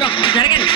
ദൂരം.